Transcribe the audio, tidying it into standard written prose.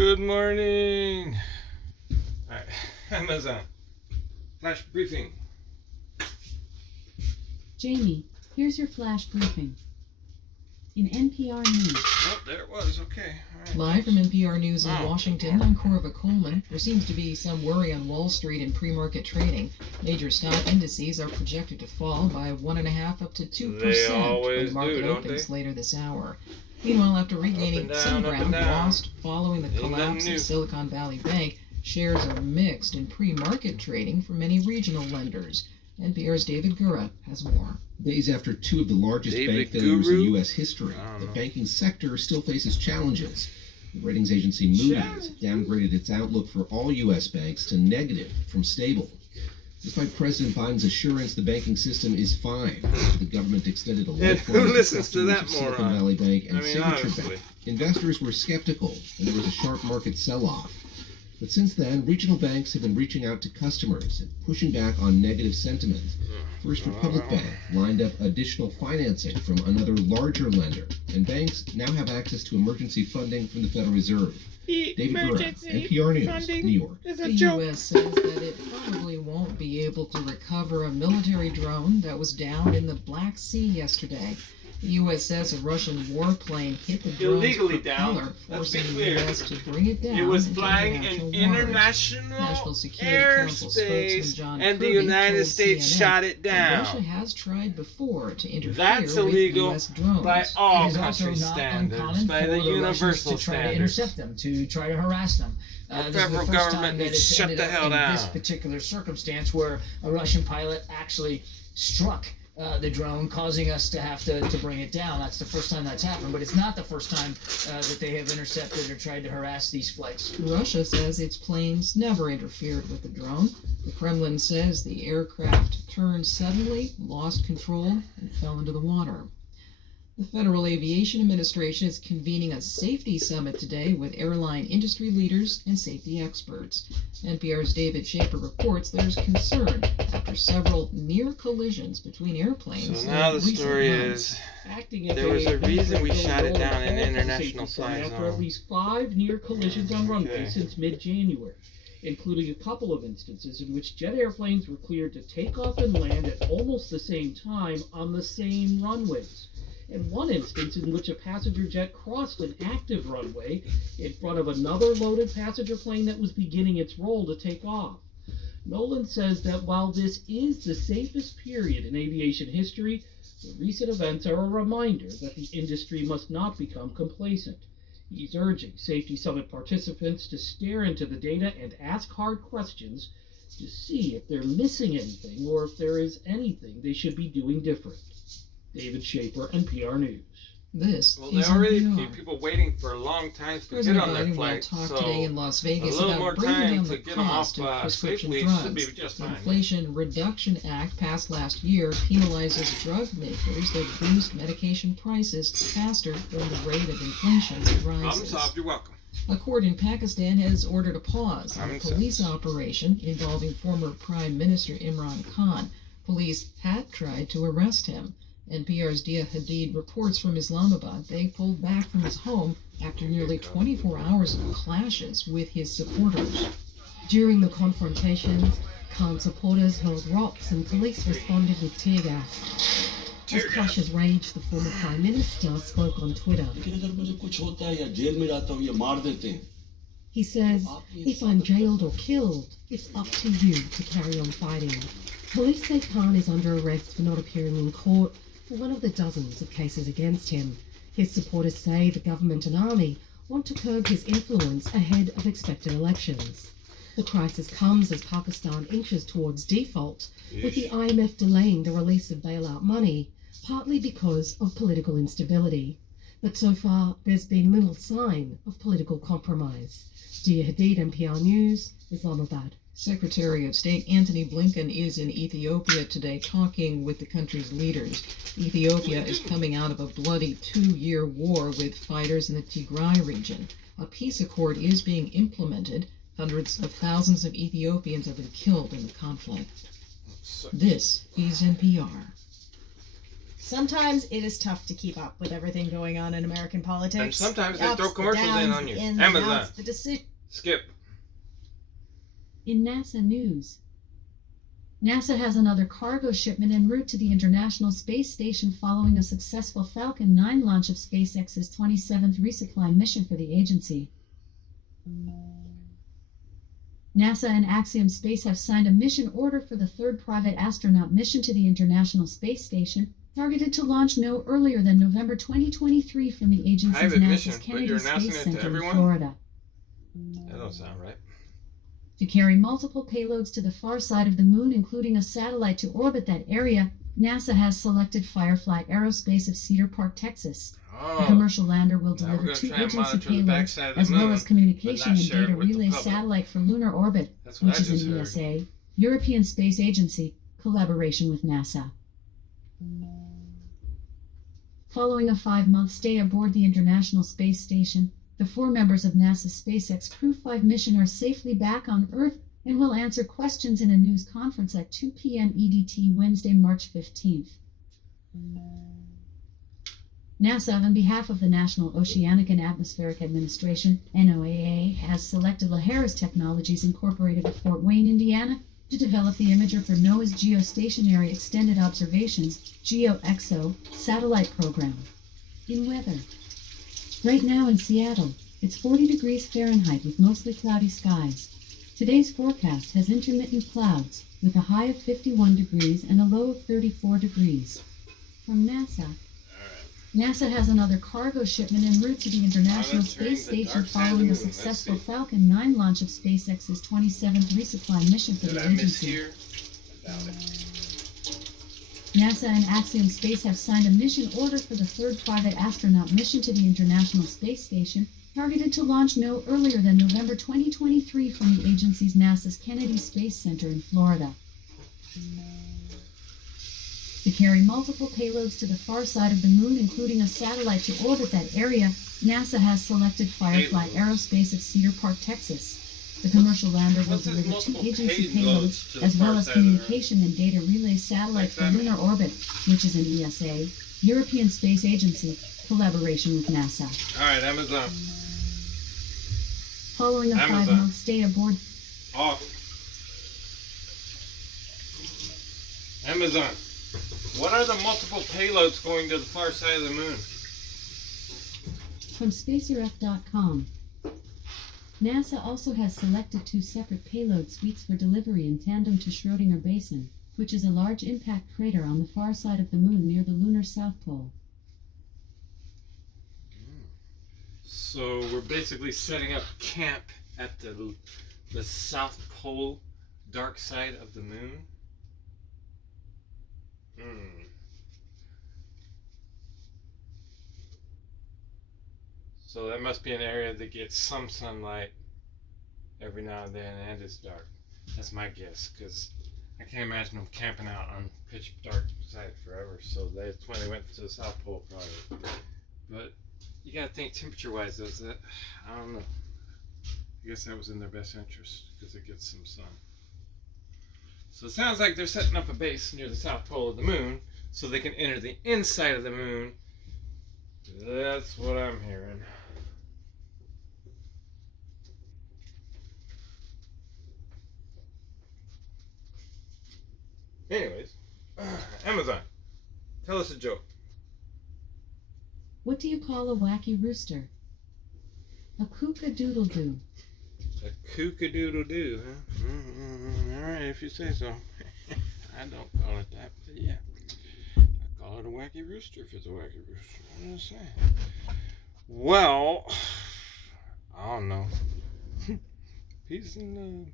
Good morning. All right, Amazon. Flash briefing. Jamie, here's your flash briefing. In NPR News. Oh, there it was. Okay. All right. Live from NPR News in Washington, I'm Corva Coleman. There seems to be some worry on Wall Street in pre-market trading. Major stock indices are projected to fall by 1.5% up to 2% when the market opens later this hour. Meanwhile, after regaining some ground lost following the collapse of Silicon Valley Bank, shares are mixed in pre-market trading for many regional lenders. NPR's David Gura has more. Days after two of the largest bank failures in U.S. history, the banking sector still faces challenges. The ratings agency Moody's downgraded its outlook for all U.S. banks to negative from stable. Despite President Biden's assurance the banking system is fine, the government extended a lifeline to customers of Silicon Valley Bank and Signature Bank. Investors were skeptical, and there was a sharp market sell-off. But since then, regional banks have been reaching out to customers and pushing back on negative sentiment. First Republic Bank lined up additional financing from another larger lender, and banks now have access to emergency funding from the Federal Reserve. David Gura, NPR News, New York. The U.S. says that it probably won't be able to recover a military drone that was downed in the Black Sea yesterday. The U.S. says a Russian warplane hit the drone's propeller, forcing the U.S. to bring it down. It was flying in international airspace, and the United States shot it down. Russia has tried before to interfere That's illegal with U.S. drones. by all it is country also not standards, uncommon by for the the universal Russians to try to standards. intercept them, to try to harass them. The This is the federal first government time that needs it's to shut ended the up hell in down. this particular circumstance where a Russian pilot actually struck the drone, causing us to have to bring it down. That's the first time that's happened, but it's not the first time that they have intercepted or tried to harass these flights. Russia says its planes never interfered with the drone. The Kremlin says the aircraft turned suddenly, lost control, and fell into the water. The Federal Aviation Administration is convening a safety summit today with airline industry leaders and safety experts. NPR's David Schaper reports there's concern after several near collisions between airplanes. So now the story is, there was a reason we shot it down in international flight after at zone. least 5 near collisions on runways since mid-January, including a couple of instances in which jet airplanes were cleared to take off and land at almost the same time on the same runways. And one instance in which a passenger jet crossed an active runway in front of another loaded passenger plane that was beginning its roll to take off. Nolan says that while this is the safest period in aviation history, the recent events are a reminder that the industry must not become complacent. He's urging Safety Summit participants to stare into the data and ask hard questions to see if they're missing anything or if there is anything they should be doing different. David Schaper, NPR News. This Well, is there are already NPR. people waiting for a long time to get President on their Biden will flight, talk so today in Las a Vegas little about more bringing time down to the get them off cost of prescription safely drugs. should be just The fine. Inflation Reduction Act passed last year penalizes drug makers that boost medication prices faster than the rate of inflation Problem rises. solved, you're welcome. A court in Pakistan has ordered a pause on a Common police sense. operation involving former Prime Minister Imran Khan. Police had tried to arrest him. NPR's Dia Hadid reports from Islamabad they pulled back from his home after nearly 24 hours of clashes with his supporters. During the confrontations, Khan supporters hurled rocks and police responded with tear gas. As clashes raged, the former Prime Minister spoke on Twitter. He says, "If I'm jailed or killed, it's up to you to carry on fighting." Police say Khan is under arrest for not appearing in court for one of the dozens of cases against him. His supporters say the government and army want to curb his influence ahead of expected elections. The crisis comes as Pakistan inches towards default, with the IMF delaying the release of bailout money, partly because of political instability. But so far, there's been little sign of political compromise. Dia Hadid, NPR News, Islamabad. Secretary of State Antony Blinken is in Ethiopia today talking with the country's leaders. Ethiopia is coming out of a bloody 2-year war with fighters in the Tigray region. A peace accord is being implemented. Hundreds of thousands of Ethiopians have been killed in the conflict. This is NPR. Sometimes it is tough to keep up with everything going on in American politics. And sometimes The they ups, throw the commercials downs, in on you. the ins, Amazon. the outs, the decision. Skip. In NASA news, NASA has another cargo shipment en route to the International Space Station following a successful Falcon 9 launch of SpaceX's 27th resupply mission for the agency. NASA and Axiom Space have signed a mission order for the third private astronaut mission to the International Space Station, targeted to launch no earlier than November 2023 from the agency's Private NASA's mission, but Kennedy you're announcing Space it to Center in everyone? Florida. That don't sound right. To carry multiple payloads to the far side of the moon, including a satellite to orbit that area, NASA has selected Firefly Aerospace of Cedar Park, Texas. The Oh, commercial lander will now we're deliver gonna 2 try and agency monitor the payloads, backside of the as well moon, as communication but not and share it data with the relay public. satellite for lunar orbit, That's what which I is just an heard. ESA, European Space Agency, collaboration with NASA. Following a 5-month stay aboard the International Space Station, the 4 members of NASA's SpaceX Crew 5 mission are safely back on Earth and will answer questions in a news conference at 2 p.m. EDT Wednesday, March 15th. NASA, on behalf of the National Oceanic and Atmospheric Administration, NOAA, has selected LaHarris Technologies Incorporated of Fort Wayne, Indiana, to develop the imager for NOAA's Geostationary Extended Observations, GeoExo, satellite program. In weather. Right now in Seattle, it's 40 degrees Fahrenheit with mostly cloudy skies. Today's forecast has intermittent clouds, with a high of 51 degrees and a low of 34 degrees. From NASA, NASA has another cargo shipment en route to the International Space Station following a successful Falcon 9 launch of SpaceX's 27th resupply mission for the agency. NASA and Axiom Space have signed a mission order for the third private astronaut mission to the International Space Station, targeted to launch no earlier than November 2023 from the agency's NASA's Kennedy Space Center in Florida. To carry multiple payloads to the far side of the moon, including a satellite to orbit that area, NASA has selected Firefly Aerospace of Cedar Park, Texas. The commercial lander will deliver 2 agency payloads, as well as communication and data relay satellite for lunar orbit, which is an ESA, European Space Agency, collaboration with NASA. Alright, Amazon. Following a Amazon. 5-month stay aboard, Off. Amazon. What are the multiple payloads going to the far side of the moon? from SpacerF.com. NASA also has selected 2 separate payload suites for delivery in tandem to Schrödinger Basin, which is a large impact crater on the far side of the moon near the lunar south pole. So we're basically setting up camp at the south pole, dark side of the moon. So that must be an area that gets some sunlight every now and then, and it's dark. That's my guess, because I can't imagine them camping out on pitch dark side forever. So that's when they went to the South Pole, probably. But you gotta think temperature-wise, though. That I don't know. I guess that was in their best interest because it gets some sun. So it sounds like they're setting up a base near the South Pole of the moon, so they can enter the inside of the moon. That's what I'm hearing. Anyways, Amazon, tell us a joke. What do you call a wacky rooster? A kook-a-doodle-doo. A kook-a-doodle-doo, huh? Alright, if you say so. I don't call it that, but yeah. I call it a wacky rooster if it's a wacky rooster. What did I say? Well, I don't know. Peace and